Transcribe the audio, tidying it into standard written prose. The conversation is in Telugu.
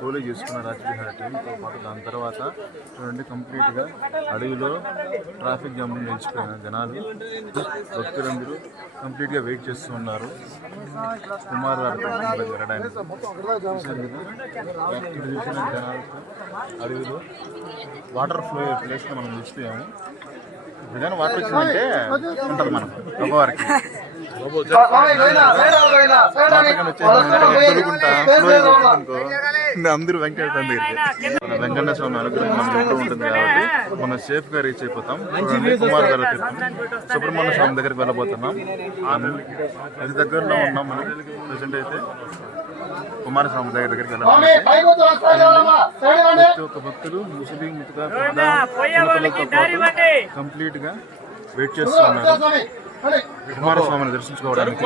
హోలీ చేసుకున్న రాజకీయ టైంతో పాటు దాని తర్వాత చూడండి కంప్లీట్గా అడవిలో ట్రాఫిక్ జామ్ నిలిచిపోయిన జనాలు భక్తులందరూ కంప్లీట్గా వెయిట్ చేస్తూ ఉన్నారు కుమార్ వారి వెళ్ళడానికి. చూసారు కదా ఇక్కడ చూసిన జనాలతో అడవిలో వాటర్ ఫ్లో ప్లేస్లో మనం నిలిచిపోయాము. ఏదైనా వాటర్ వచ్చిందంటే ఉంటుంది మనకు అమ్మవారికి అందరూ వెంకటేశ్వర దగ్గరికి వెంకన్న స్వామి అనుగ్రహం మనకి ఎప్పుడు ఉంటుంది కాబట్టి మనం సేఫ్ గా రీచ్ అయిపోతాం. కుమార్ గారు సుబ్రహ్మణ్య స్వామి దగ్గరికి వెళ్ళబోతున్నాం. అది దగ్గరలో ఉన్నాం మనం ప్రెసెంట్ అయితే కుమారస్వామి దగ్గరికి వెళ్ళాలి. ప్రతి ఒక్క భక్తులు ముస్లిం కంప్లీట్ గా వెయిట్ చేస్తున్నారు కుమారస్వామిని దర్శించుకోవడానికి.